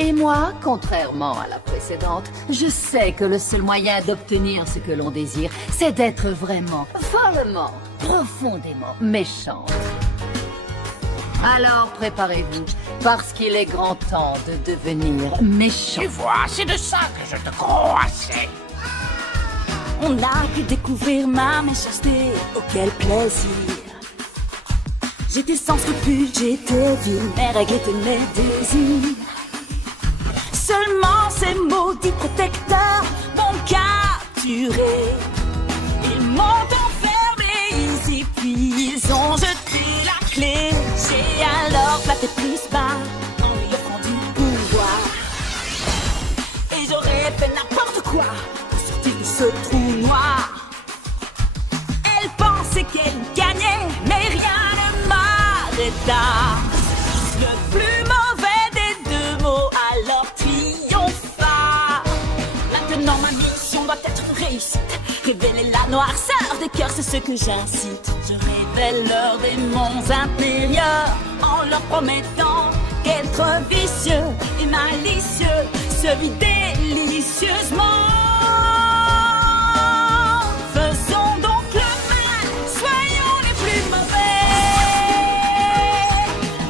Et moi, contrairement à la précédente, je sais que le seul moyen d'obtenir ce que l'on désire, c'est d'être vraiment, follement, profondément méchante. Alors préparez-vous, parce qu'il est grand temps de devenir méchant. Tu vois, c'est de ça que je te croissais. On n'a que découvrir ma méchanceté, oh quel plaisir. J'étais sans scrupules, j'étais ville, mes règles étaient mes désirs. Seulement ces maudits protecteurs m'ont capturé. Ils m'ont enfermé ici, puis ils ont jeté la clé. J'ai alors flatté plus bas en lui offrant du pouvoir. Et j'aurais fait n'importe quoi pour sortir de ce trou noir. Elle pensait qu'elle gagnait, mais rien ne m'arrêta. Le plus mauvais des deux mots alors triompha. Maintenant ma mission doit être une réussite. Révéler la noirceur des cœurs, c'est ce que j'incite. Je révèle leurs démons intérieurs en leur promettant qu'être vicieux et malicieux se vit délicieusement. Faisons donc le mal, soyons les plus mauvais.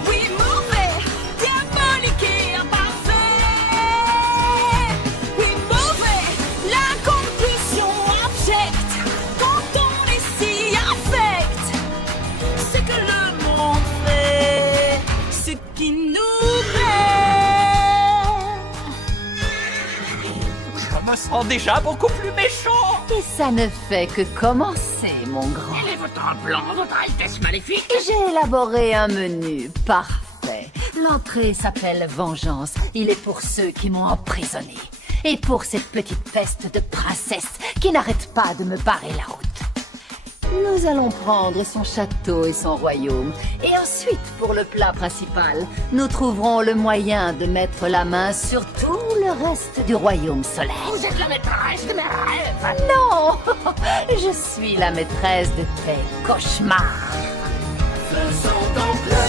Oui, mauvais, diabolique et imparfait. Oui, mauvais, la conclusion abjecte quand on est si affecte. C'est que le monde fait ce qui nous plaît. Je me sens déjà beaucoup plus méchant. Et ça ne fait que commencer, mon grand. Quel est votre plan, votre Altesse maléfique? J'ai élaboré un menu parfait. L'entrée s'appelle Vengeance. Il est pour ceux qui m'ont emprisonné. Et pour cette petite peste de princesse qui n'arrête pas de me barrer la route. Nous allons prendre son château et son royaume. Et ensuite, pour le plat principal, nous trouverons le moyen de mettre la main sur tout le reste du royaume solaire. Vous êtes la maîtresse de mes rêves. Non, je suis la maîtresse de tes cauchemars. Faisons donc le